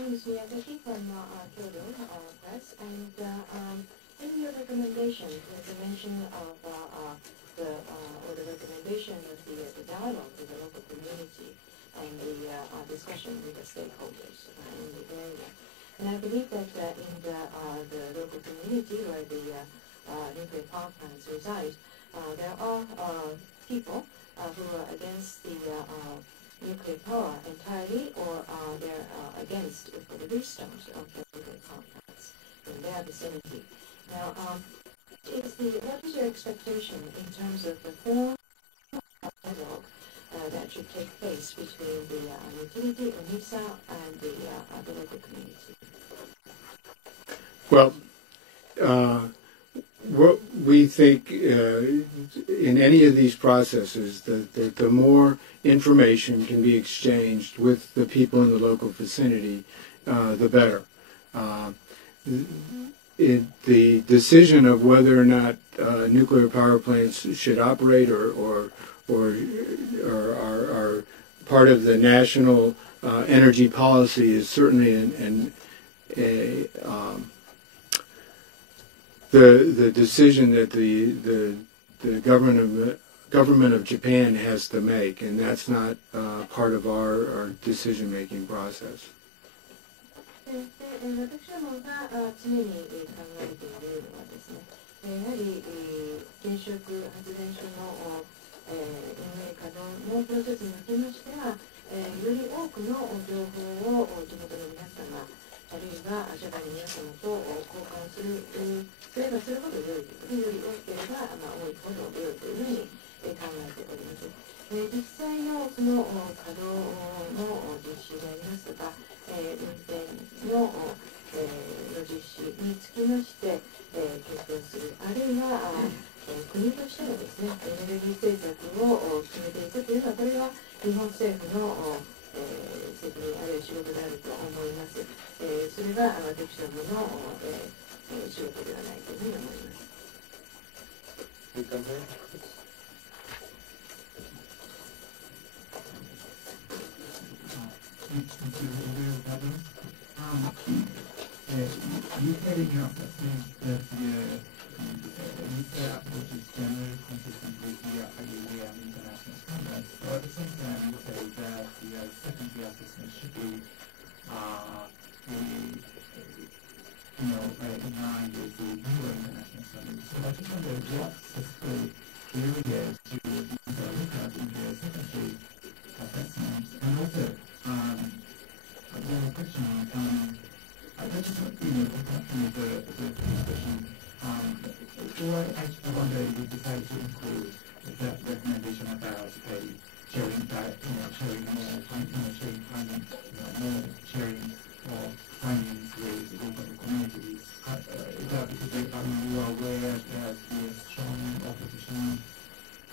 name is Miyazaki from Kyoto Press, and in your recommendation, there's a mention of the recommendation of the dialogue with the local community and the discussion with the stakeholders in the area. And I believe that in the local community where the nuclear power plants reside, there are people who are against the nuclear power entirely, or they're against the restart of the nuclear power plants in their vicinity. Now, what is your expectation in terms of the form of dialogue that should take place between the utility, UNISA, and the local community? Well, what we think in any of these processes, the more information can be exchanged with the people in the local vicinity, the better. The decision of whether or not nuclear power plants should operate or are part of the national energy policy is certainly the decision that the government of Japan has to make, and that's not part of our decision-making process. 私どもが常に考えているのはですね、やはり原子力発電所の運営稼働のプロセスにおきましては、より多くの情報を地元の皆様、あるいは社会の皆様と交換すればするほど良いということで、より多ければ多いほど良いというふうに考えております。実際のその稼働の実施でありますとか、運転の実施につきまして決定する、あるいは国としてのですね、エネルギー政策を決めていくというのは、これは日本政府の責任あるいは仕事であると思います。それが私どもの仕事ではないというふうに思います。You said in your assessment that the nuclear approach is generally consistent with the Iaea and international standards. So at the same time, you say that the secondary assessment should be in line with the newer international standards. So I just wonder what specific areas you look at in the secondary assessment, and also another question. I just want to continue the discussion. Why I wonder if you decide to include that recommendation about sharing more sharing or findings with local communities. Is that because you are aware that there is strong opposition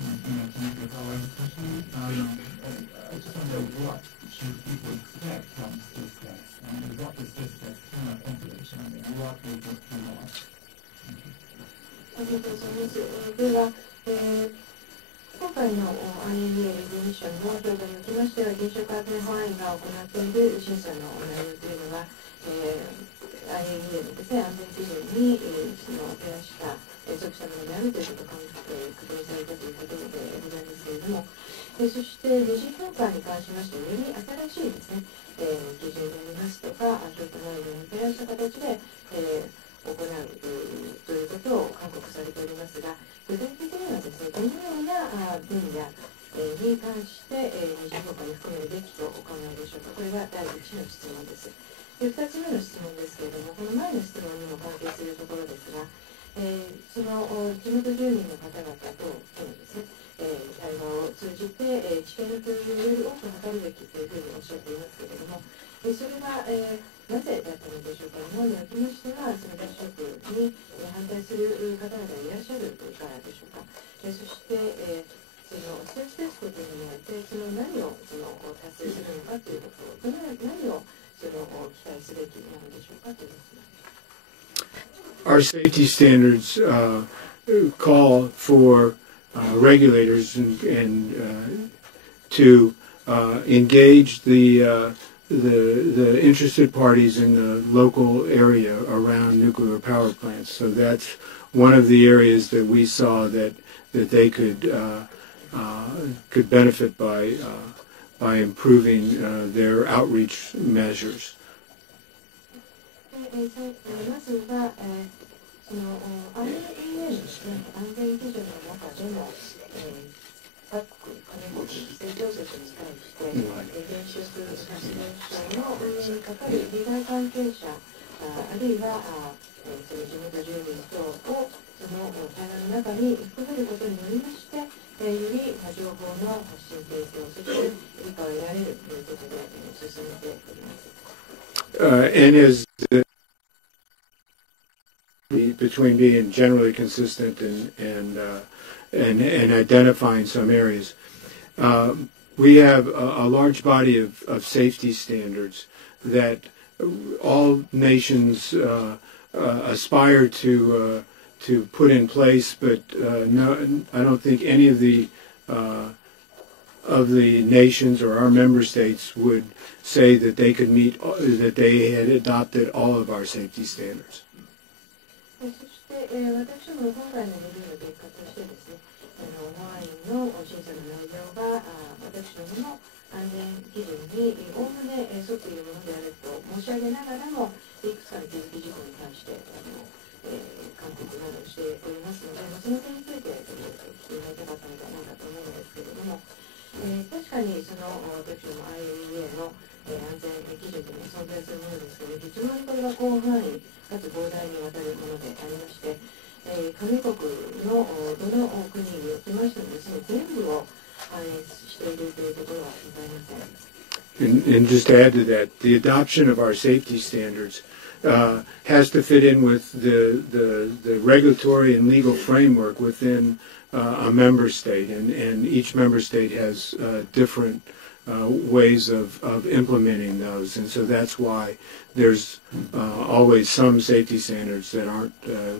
to nuclear power, especially? I just wonder what should people expect from this test, and what is this test can accomplish, and what they do not. ありがとうございます。では、今回の IAEA レギュレーションの評価におきましては、原子力発電保安院が行っている審査の内容というのは、IAEA のですね、安全基準に照らした即したものであるということが確認されたということでございますけれども、そして二次評価に関しまして、より新しいですね、基準でありますとか、評価内容に照らした形で、行うということを勧告されておりますが、具体的にはですね、どのような分野に関して二次評価に含めるべきとお考えでしょうか。これが第1の質問です。2つ目の質問ですけれども、この前の質問にも関係するところですが、その地元住民の方々とのですね、対話を通じて知見の共有をより多く図るべきというふうにおっしゃっていますけれども、それはなぜだったのでしょうか。日本におきましては、その原子力に反対する方々がいらっしゃるからでしょうか。そして、そのストレステストというのによって、その何を達成するのかということを、何を期待すべきなのでしょうかということです。Our safety standards call for regulators and to engage the the interested parties in the local area around nuclear power plants. So that's one of the areas that we saw that they could benefit by improving their outreach measures. まずは、その IAEA のですね、安全基準の中でも、各国、加盟国、正常説に対して、原子力発電所の運営にかかる利害関係者、あるいはその地元住民等をその対話の中に含めることによりまして、より情報の発信提供、そして理解を得られるということで進めております。And as between being generally consistent and identifying some areas, we have a large body of safety standards that all nations aspire to put in place, but no, I don't think any of the nations or our member states would say that they could meet, that they had adopted all of our safety standards. そして、私どもの今回のレビューの結果としてですね、ハワイの審査の内容が私どもの安全基準におおむね沿っているものであると申し上げながらも、いくつかの手続き事項に関して勧告などしておりますので、その点についてお聞きになりたかったのではないかと思うんですけれども、確かにその私ども IAEA の安全基準というのは存在するものですけど、非常にこれが広範囲かつ膨大にわたるものでありまして、加盟国のどの国におきましてもですね、全部を反映しているというところはございません。And just to add to that, the adoption of our safety standards has to fit in with the regulatory and legal framework within a member state, and each member state has different ways of implementing those, and so that's why there's always some safety standards that aren't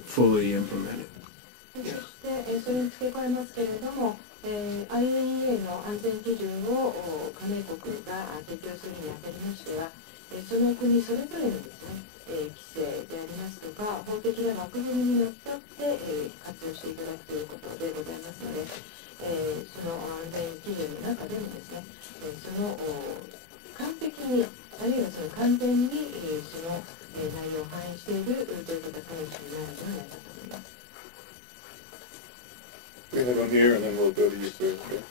fully implemented. そしてそれに付け加えますけれども、IAEA の安全基準を加盟国が適用するにあたりましては、その国それぞれのですね、規制でありますとか、法的な枠組みにのっとって、活用していただくということでございますので、その安全基準の中でもですね、その完璧に、あるいはその完全にその内容を反映しているということが可能になるのではないかと思います。We have one here, and then we'll go to you, sir. Okay.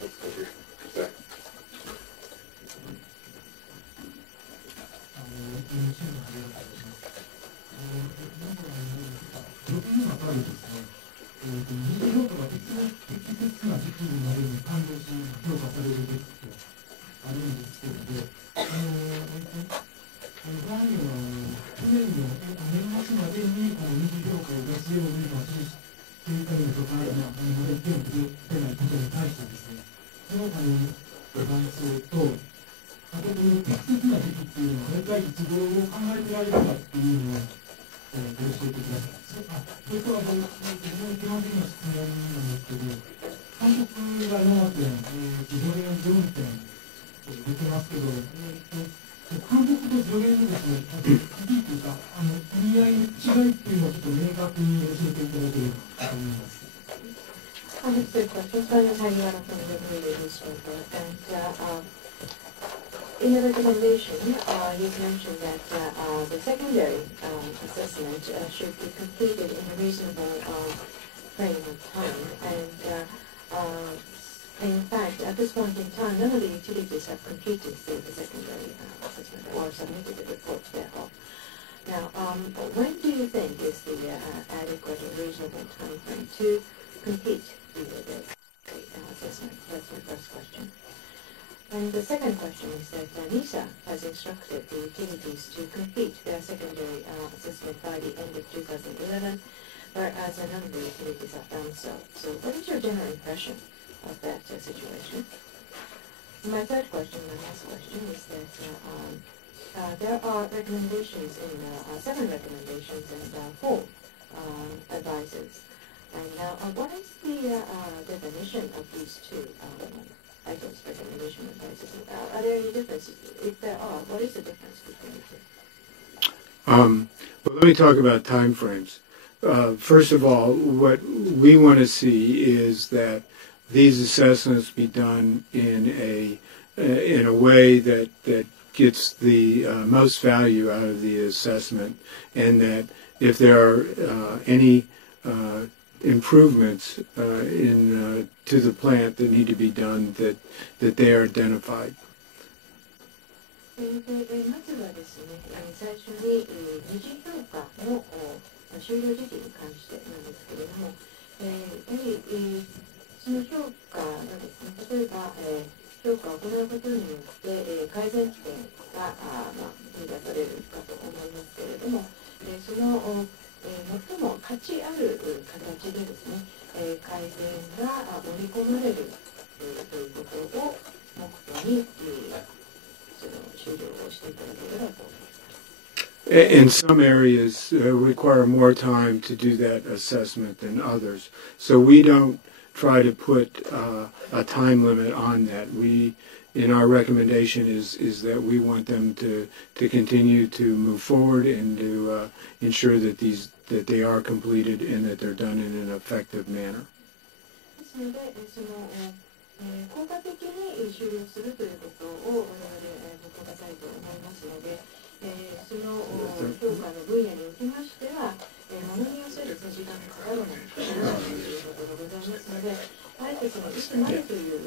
Let's go here. Zach. In the recommendation, you've mentioned that the secondary assessment should be completed in a reasonable frame of time. And in fact, at this point in time, none of the utilities have completed the secondary assessment or submitted the report thereof. Now, when do you think is the adequate or reasonable time frame to complete the assessment? That's my first question. And the second question is that NISA has instructed the utilities to complete their secondary assessment by the end of 2011, whereas a number of utilities have done so. So what is your general impression of that situation? My third question, my last question, is that there are recommendations in 7 recommendations and 4 advices. And now, what is the definition of these 2 items special enrichment prices. Are there any differences? If there are, what is the difference between the two? Well, let me talk about time frames. First of all, what we want to see is that these assessments be done in a way that gets the most value out of the assessment, and that if there are any improvements to the plant that need to be done, that they are identified. まずはですね、最初に二次評価の終了時期に関してなんですけれども、やはりその評価がですね、例えば評価を行うことによって改善点が見出されるかと思いますけれども、その最も価値ある形でですね、改善が盛り込まれるということを目標に終了をしていただければと思います。And some areas require more time to do that assessment than others. So we don't try to put a time limit on that. In our recommendation is that we want them to continue to move forward and to ensure that they are completed and that they're done in an effective manner. ですので、効果的に終了するということを我々求めたいと思いますので、その評価の分野におきましては、ものによってですね、時間がかかるものということがございますので、あえてそのいつまでという